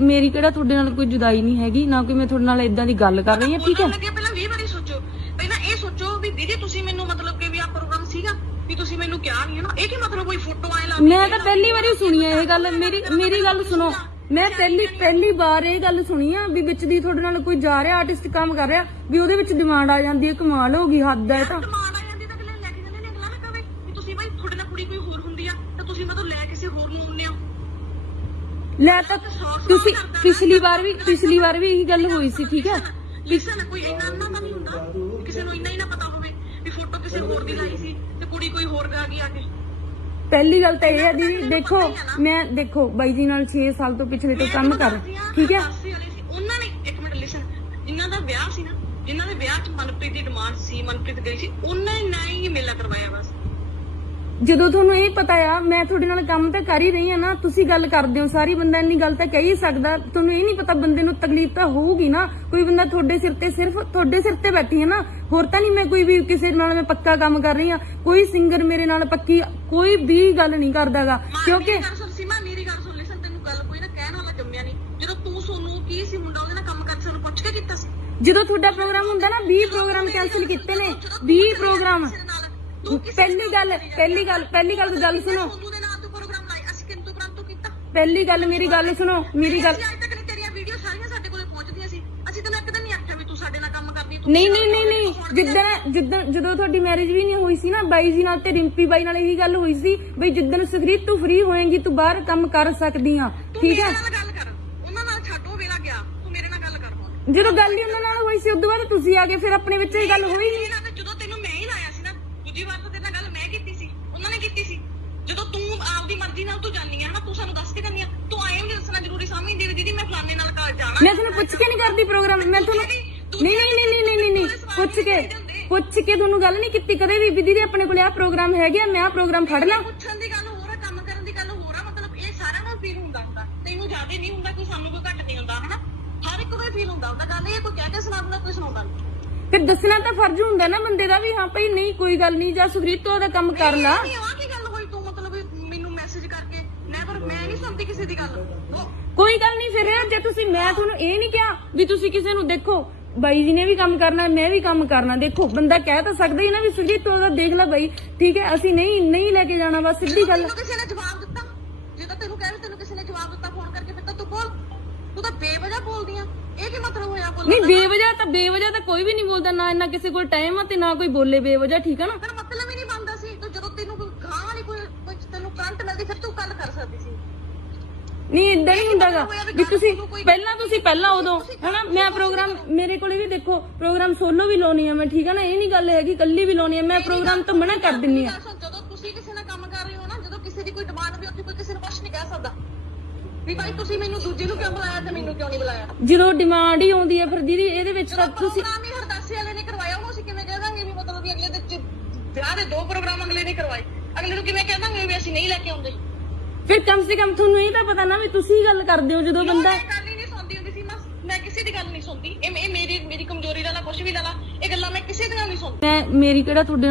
ਮੇਰੀ ਕਿਹੜਾ ਤੁਹਾਡੇ ਨਾਲ ਕੋਈ ਜੁਦਾਈ ਨਹੀਂ ਹੈਗੀ ਨਾ ਕੋਈ ਮੈਂ ਤੁਹਾਡੇ ਨਾਲ ਇਦਾਂ ਦੀ ਗੱਲ ਕਰ ਰਹੀ ਹਾਂ ਠੀਕ ਹੈ? ਬੋਲਣ ਲੱਗੇ ਪਹਿਲਾਂ 20 ਵਾਰੀ ਸੋਚੋ। ਪਹਿਲਾਂ ਇਹ ਸੋਚੋ ਵੀ ਦੀਦੀ ਤੁਸੀਂ ਮੈਨੂੰ ਮਤਲਬ ਕਿ ਵੀ ਆ ਪ੍ਰੋਗਰਾਮ ਸੀਗਾ ਵੀ ਤੁਸੀਂ ਮੈਨੂੰ ਕਿਹਾ ਨਹੀਂ ਹੈ ਨਾ। ਇਹ ਕੀ ਮਤਲਬ ਕੋਈ ਫੋਟੋ ਆਏ ਲਾ ਮੈਂ ਤਾਂ ਪਹਿਲੀ ਵਾਰੀ ਸੁਣੀ ਹੈ ਇਹ ਗੱਲ। ਮੇਰੀ ਮੇਰੀ ਗੱਲ ਸੁਣੋ। ਮੈਂ ਪਹਿਲੀ ਪਹਿਲੀ ਵਾਰ ਇਹ ਗੱਲ ਸੁਣੀ ਆ ਵੀ ਵਿੱਚ ਦੀ ਤੁਹਾਡੇ ਨਾਲ ਕੋਈ ਜਾ ਰਿਹਾ ਆਰਟਿਸਟ ਕੰਮ ਕਰ ਰਿਹਾ ਵੀ ਉਹਦੇ ਵਿੱਚ ਡਿਮਾਂਡ ਆ ਜਾਂਦੀ ਹੈ ਕਮਾਲ ਹੋ ਗਈ ਹੱਦ ਹੈ ਤਾਂ। ਡਿਮਾਂਡ ਆ ਜਾਂਦੀ ਤਾਂ ਅਗਲੇ ਲੈ ਕੇ ਜਾਂਦੇ ਨੇ ਅਗਲਾ ਨਾ ਕਵੇ ਵੀ ਤੁਸੀਂ ਬਾਈ ਤੁਹਾਡੇ ਨਾਲ ਕੁੜੀ ਕੋਈ ਹੋਰ ਹੁੰਦੀ ਆ ਤਾਂ ਤੁਸੀਂ ਮਤਲਬ ਲੈ ਕਿਸੇ ਹੋਰ ਨੂੰ ਆਉਂਦੇ ਹੋ। ਲੈ ਤਾਂ ਤੁਸੀਂ ਪਿਛਲੀ ਵਾਰ ਵੀ ਪਿਛਲੀ ਵਾਰ ਵੀ ਇਹੀ ਗੱਲ ਹੋਈ ਸੀ ਠੀਕ ਹੈ? ਲਿਸਨ ਕੋਈ ਇੰਨਾ ਇੰਨਾ ਤਾਂ ਨਹੀਂ ਹੁੰਦਾ ਕਿਸੇ ਨੂੰ ਇੰਨਾ ਹੀ ਨਾ ਪਤਾ ਹੋਵੇ ਵੀ ਫੋਟੋ ਕਿਸੇ ਹੋਰ ਦੀ ਲਾਈ ਸੀ ਤੇ ਕੁੜੀ ਕੋਈ ਹੋਰ ਆ ਗਈ ਆ ਕੇ। ਪਹਿਲੀ ਗੱਲ ਤਾਂ ਇਹ ਹੈ ਦੀਦੀ ਦੇਖੋ ਮੈਂ ਦੇਖੋ ਬਾਈ ਜੀ ਨਾਲ 6 ਸਾਲ ਤੋਂ ਪਿਛਲੇ ਤੋਂ ਕੰਮ ਕਰ ਠੀਕ ਹੈ। ਉਹਨਾਂ ਨੇ ਇੱਕ ਮਿੰਟ ਲਿਸਨ ਜਿਨ੍ਹਾਂ ਦਾ ਵਿਆਹ ਸੀ ਨਾ ਜਿਨ੍ਹਾਂ ਦੇ ਵਿਆਹ 'ਚ ਮਨਪ੍ਰੀਤ ਦੀ ਡਿਮਾਂਡ ਸੀ ਮਨਪ੍ਰੀਤ ਗਈ ਸੀ ਉਹਨਾਂ ਨੇ ਨਾ ਹੀ ਮੇਲਾ ਕਰਵਾਇਆ ਬਸ। ਜਦੋਂ ਤੁਹਾਨੂੰ ਇਹ ਪਤਾ ਆ ਮੈਂ ਤੁਹਾਡੇ ਨਾਲ ਕੰਮ ਤਾਂ ਕਰ ਹੀ ਰਹੀ ਆ ਨਾ ਤੁਸੀਂ ਗੱਲ ਕਰਦੇ ਹੋ ਸਾਰੀ ਬੰਦਾ ਇੰਨੀ ਗੱਲ ਤਾਂ ਕਹਿ ਹੀ ਸਕਦਾ ਤੁਹਾਨੂੰ ਇਹ ਨਹੀਂ ਪਤਾ ਬੰਦੇ ਨੂੰ ਤਕਲੀਫ ਤਾਂ ਹੋਊਗੀ ਨਾ ਕੋਈ ਬੰਦਾ ਤੁਹਾਡੇ ਸਿਰ ਤੇ ਸਿਰਫ ਤੁਹਾਡੇ ਸਿਰ ਤੇ ਬੈਠੀ ਹੈ ਨਾ ਹੋਰ ਤਾਂ ਨਹੀਂ ਮੈਂ ਕੋਈ ਵੀ ਕਿਸੇ ਨਾਲ ਮੈਂ ਪੱਕਾ ਕੰਮ ਕਰ ਰਹੀ ਆ ਕੋਈ ਸਿੰਗਰ ਮੇਰੇ ਨਾਲ ਪੱਕੀ ਕੋਈ ਵੀ ਗੱਲ ਨਹੀਂ ਕਰਦਾਗਾ ਕਿਉਂਕਿ ਮੇਰੀ ਗੱਲ ਸੁਣ ਸੀਮਾ ਮੇਰੀ ਗੱਲ ਸੁਣ ਲਿਸਨ ਤੈਨੂੰ ਗੱਲ ਕੋਈ ਨਾ ਕਹਿਣ ਵਾਲਾ ਜੰਮਿਆ ਨਹੀਂ। ਜਦੋਂ ਤੂੰ ਸੋਨੂੰ ਕੀ ਸੀ ਮੁੰਡਾ ਉਹਦੇ ਨਾਲ ਕੰਮ ਕਰ ਸਾਨੂੰ ਪੁੱਛ ਕੇ ਕੀਤਾ ਸੀ। ਜਦੋਂ ਤੁਹਾਡਾ ਪ੍ਰੋਗਰਾਮ ਹੁੰਦਾ ਨਾ 20 ਪ੍ਰੋਗਰਾਮ ਕੈਨਸਲ ਕੀਤੇ ਨੇ 20 ਪ੍ਰੋਗਰਾਮ ਪਹਿਲੀ ਗੱਲ ਪਹਿਲੀ ਗੱਲ ਪਹਿਲੀ ਗੱਲ ਗੱਲ ਸੁਣੋ। ਦੇ ਨਾਲ ਤੂੰ ਪ੍ਰੋਗਰਾਮ ਲਾਈ ਅਸੀਂ ਕਿੰਤੂ ਪ੍ਰੰਤੂ ਕੀਤਾ। ਪਹਿਲੀ ਗੱਲ ਮੇਰੀ ਗੱਲ ਸੁਣੋ ਮੇਰੀ ਗੱਲ ਅਸੀਂ ਅੱਜ ਤੱਕ ਨਹੀਂ ਤੇਰੀਆਂ ਵੀਡੀਓ ਸਾਰੀਆਂ ਸਾਡੇ ਕੋਲੇ ਪਹੁੰਚਦੀਆਂ ਸੀ। ਅਸੀਂ ਤੈਨੂੰ ਇੱਕ ਦਿਨ ਨਹੀਂ ਆਖਿਆ ਵੀ ਤੂੰ ਸਾਡੇ ਨਾਲ ਕੰਮ ਕਰਦੀ ਤੂੰ ਨਹੀਂ ਨਹੀਂ ਨਹੀਂ ਨਹੀਂ ਜਿੱਦਣ ਜਿੱਦਣ ਜਦੋਂ ਤੁਹਾਡੀ ਮੈਰਿਜ ਵੀ ਨਹੀਂ ਹੋਈ ਸੀ ਨਾ ਬਾਈ ਜੀ ਨਾਲ ਤੇ ਰਿੰਪੀ ਬਾਈ ਨਾਲ ਇਹੀ ਗੱਲ ਹੋਈ ਸੀ ਬਈ ਜਿੱਦਣ ਸੁਖਰੀਤ ਤੂੰ ਫ੍ਰੀ ਹੋਏਂਗੀ ਤੂੰ ਬਾਹਰ ਕੰਮ ਕਰ ਸਕਦੀ ਆ ਠੀਕ ਹੈ? ਨਾਲ ਗੱਲ ਕਰ ਉਹਨਾਂ ਨਾਲ ਛੱਡੋ ਵੇਲਾ ਗਿਆ ਤੂੰ ਮੇਰੇ ਨਾਲ ਗੱਲ ਕਰ ਹੁਣ। ਜਦੋਂ ਗੱਲ ਹੀ ਉਹਨਾਂ ਨਾਲ ਹੋਈ ਸੀ ਉਦੋਂ ਬਾਅਦ ਤੁਸੀਂ ਆ ਗਏ ਫਿਰ ਆਪਣੇ ਵਿੱਚ ਇਹ ਗੱਲ ਹੋਈ ਨਹੀਂ ਇਹ ਨਾ ਤੇ ਜਦੋਂ ਤੈਨੂੰ ਮੈਂ ਹੀ ਲਾਇਆ ਸੀ ਨਾ ਦੂਜੀ ਵਾਰ ਤਾਂ ਤੇਰੇ ਨਾਲ ਗੱਲ ਮੈਂ ਕੀਤੀ ਸੀ ਉਹਨਾਂ ਨੇ ਕੀਤੀ ਸੀ ਜਦੋਂ ਤੂੰ ਆਪਦੀ ਮਰਜ਼ੀ ਨਾਲ ਤੂੰ ਜਾਨੀ ਆ ਨਾ ਤੂੰ ਸਾਨੂੰ ਦੱਸ ਕੇ ਜਾਂਦੀ ਆ ਤੂੰ ਆਏ ਵੀ ਦੱਸਣਾ ਜ਼ਰੂਰੀ ਸਮਝਦੀ ਵੀ ਦੀਦੀ ਮੈਂ ਫਲਾਣੇ ਨਾਲ ਕਾਲ ਜਾਣਾ ਮੈਂ ਤੁਹਾਨੂੰ ਪੁੱਛ ਕੇ ਨਹੀਂ ਕਰਦੀ ਪ੍ਰੋਗਰਾਮ ਮੈਂ ਤੁਹਾਨੂੰ ਨਹੀਂ ਨਹੀਂ ਨਹੀਂ ਨਹੀਂ ਨਹੀਂ ਨਹੀਂ ਪੁੱਛ ਕੇ ਪੁੱਛ ਕੇ ਤੁਹਾਨੂੰ ਗੱਲ ਨਹੀਂ ਕੀਤੀ ਕਦੇ ਵੀ ਦੀਦੀ ਆਪਣੇ ਕੋਲੇ ਆ ਪ੍ਰੋਗਰਾਮ ਹੈਗੇ ਮੈਂ ਆ ਪ੍ਰੋਗਰਾਮ ਫੜ ਲਾਂ ਪੁੱਛਣ ਦੀ ਗੱਲ ਹੋਰ ਆ ਕੰਮ ਕਰਨ ਦੀ ਗੱਲ ਹੋਰ ਆ ਮਤਲਬ ਇਹ ਸਾਰਿਆਂ ਨੂੰ ਫੀਲ ਹੁੰਦਾ ਹੁੰਦਾ। ਤੈਨੂੰ ਜ਼ਿਆਦਾ ਨਹੀਂ ਹੁੰਦਾ ਕੋਈ ਸਾਨੂੰ ਕੋਈ ਘੱਟ ਨਹੀਂ ਹੁੰਦਾ ਹਨਾ? ਹਰ ਇੱਕ ਨੂੰ ਫੀਲ ਹੁੰਦਾ ਹੁੰਦਾ ਗੱਲ ਇਹ ਕੋਈ ਕਹਿ ਕੇ ਸੁਣਾ ਦਿੰਦਾ ਕੋਈ ਸੁਣਾਉਂਦਾ ਨਹੀਂ ਫਿਰ ਦੱਸਣਾ ਤਾਂ ਫਰਜ਼ ਹੁੰਦਾ ਨਾ ਬੰਦੇ ਦਾ ਵੀ ਹਾਂ ਭਈ ਨਹੀਂ ਕੋਈ ਗੱਲ ਨਹੀਂ ਜਾਂ ਸੁਖਰੀਤ ਤੋਂ ਉਹਦਾ ਕੰਮ ਕਰ ਲਾ ਨਹੀਂ ਆ ਕੀ ਗੱਲ ਹੋਈ ਤੂੰ ਮਤਲਬ ਵੀ ਮੈਨੂੰ ਮੈਸੇਜ ਕਰਕੇ ਨੈਵਰ ਮੈਂ ਨਹੀਂ ਸੁਣਦੀ ਕਿਸੇ ਦੀ ਗੱਲ। ਉਹ ਕੋਈ ਗੱਲ ਨਹੀਂ ਫਿਰ ਜੇ ਤੁਸੀਂ ਮੈਂ ਤੁਹਾਨੂੰ ਇਹ ਨਹੀਂ ਕਿਹਾ ਵੀ ਤੁਸੀਂ ਕਿਸੇ ਨੂੰ ਦੇਖੋ ਬਾਈ ਜੀ ਨੇ ਵੀ ਕੰਮ ਕਰਨਾ ਮੈਂ ਵੀ ਕੰਮ ਕਰਨਾ ਦੇਖੋ ਬੰਦਾ ਕਹਿ ਤਾਂ ਸਕਦਾ ਹੀ ਨਾ ਵੀ ਸੁਖਜੀਤ ਤੂੰ ਉਹਦਾ ਦੇਖ ਲੈ ਬਾਈ ਠੀਕ ਹੈ ਅਸੀਂ ਨਹੀਂ ਨਹੀਂ ਲੈ ਕੇ ਜਾਣਾ ਬਸ ਸਿੱਧੀ ਗੱਲ। ਤੈਨੂੰ ਕਿਸੇ ਨੇ ਜਵਾਬ ਦਿੱਤਾ ਜੇ ਤਾਂ ਤੈਨੂੰ ਕਹਿ ਵੀ ਤੈਨੂੰ ਕਿਸੇ ਨੇ ਜਵਾਬ ਦਿੱਤਾ ਫੋਨ ਕਰਕੇ ਫਿਰ ਤਾਂ ਤੂੰ ਬੋਲ। ਤੂੰ ਤਾਂ ਬੇਵਜ੍ਹਾ ਬੋਲਦੀ ਆ। ਇਹ ਕੀ ਮਤਲਬ ਹੋਇਆ ਬੋਲਣ ਨਹੀਂ? ਬੇਵਜ੍ਹਾ ਤਾਂ ਬੇਵਜ੍ਹਾ ਤਾਂ ਕੋਈ ਵੀ ਨਹੀਂ ਬੋਲਦਾ ਨਾ ਇੰਨਾ ਕਿਸੇ ਕੋਲ ਟਾਈਮ ਆ ਤੇ ਨਾ ਕੋਈ ਬੋਲੇ ਬੇਵਜ੍ਹਾ ਠੀਕ ਆ ਨਾ? ਮਤਲਬ ਹੀ ਨਹੀਂ ਬਣਦਾ ਸੀ ਤੇ ਜਦੋਂ ਤੈਨੂੰ ਕੋਈ ਗਾਂ ਵਾਲੀ ਕੋਈ ਕੋਈ ਤੈਨੂੰ ਕਰੰਟ ਮਿਲਦੀ ਫਿਰ ਤੂੰ ਗੱਲ ਕਰ ਸਕਦੀ ਸੀ। ਨਹੀਂ ਇਦਾਂ ਨਹੀਂ ਹੁੰਦਾਗਾ। ਵੀ ਤੁਸੀਂ ਪਹਿਲਾਂ ਤੁਸੀਂ ਪਹਿਲਾਂ ਉਦੋਂ ਹਨਾ? ਮੈਂ ਪ੍ਰੋਗਰਾਮ ਮੇਰੇ ਕੋਲੇ ਵੀ ਦੇਖੋ ਪ੍ਰੋਗਰਾਮ ਸੋਲੋ ਵੀ ਲਾਉਣੀ ਆ ਮੈਂ ਠੀਕ ਆ ਨਾ? ਇਹ ਨਹੀਂ ਗੱਲ ਹੈਗੀ ਕੱਲੀ ਵੀ ਲਾਉਣੀ ਆ। ਮੈਂ ਪ੍ਰੋਗਰਾਮ ਤੋਂ ਮਨਾ ਕਰ ਦਿੰਨੀ ਆ। ਜਦੋਂ ਤੁਸੀਂ ਕਿਸੇ ਨਾਲ ਕੰਮ ਕਰ ਰਹੇ ਹੋ ਨਾ ਜਦੋਂ ਕਿਸੇ ਦੀ ਕੋਈ ਡਿਮਾਂਡ ਵੀ ਉੱਥੇ ਕੋਈ ਕਿਸੇ ਨੂੰ ਕੁਛ ਨਹੀਂ ਕਹਿ ਸਕਦਾ। ਵੀ ਭਾਈ ਤੁਸੀਂ ਮੈਨੂੰ ਦੂਜੇ ਨੂੰ ਕਿਉਂ ਬੁਲਾਇਆ ਤੇ ਮੈਨੂੰ ਕਿਉਂ ਨਹੀਂ ਬੁਲਾਇਆ? ਜਦੋਂ ਡਿਮਾਂਡ ਹੀ ਆਉਂਦੀ ਹੈ ਫਿਰ ਦੀਦੀ ਇਹਦੇ ਵਿੱਚ ਤਾਂ ਤੁਸੀਂ ਪ੍ਰੋਗਰਾਮ ਹੀ ਹਰਦਾਸੇ ਵਾਲੇ ਨੇ ਕਰਵਾਇਆ ਉਹਨੂੰ ਅਸੀਂ ਕਿਵੇਂ ਕਹਿ ਦਾਂਗੇ ਵੀ ਮਤਲਬ ਵੀ ਅਗਲੇ ਦੇ ਵਿਆਹ ਦੇ ਦੋ ਪ੍ਰੋਗਰਾਮ ਅਗਲੇ ਨੇ ਕਰਵਾਏ? ਅਗਲੇ ਨੂੰ ਕਿਵੇਂ ਕਹਿ ਦਾਂਗੇ ਵੀ ਅਸੀਂ ਨਹੀਂ ਲੈ ਕੇ ਆਉਂਦੇ? ਫਿਰ ਕਮ ਸੇ ਕਮ ਤੁਹਾਨੂੰ ਇਹ ਤਾਂ ਪਤਾ ਨਾ ਵੀ ਤੁਸੀਂ ਗੱਲ ਕਰਦੇ ਹੋ ਜਦੋਂ ਬੰਦਾ ਮੈਂ ਗੱਲ ਹੀ ਨਹੀਂ ਸੁਣਦੀ ਹੁੰਦੀ ਸੀ ਮੈਂ ਕਿਸੇ ਦੀ ਗੱਲ ਨਹੀਂ ਸੁਣਦੀ। ਇਹ ਇਹ ਮੇਰੀ ਮੇਰੀ ਕਮਜ਼ੋਰੀ ਦਾ ਨਾ ਕੁਝ ਵੀ ਦਾ ਨਾ ਇਹ ਗੱਲਾਂ ਮੈਂ ਕਿਸੇ ਦੀਆਂ ਨਹੀਂ ਸੁਣਦੀ। ਮੈਂ ਮੇਰੀ ਕਿਹੜਾ ਤੁਹਾਡੇ ਨਾਲ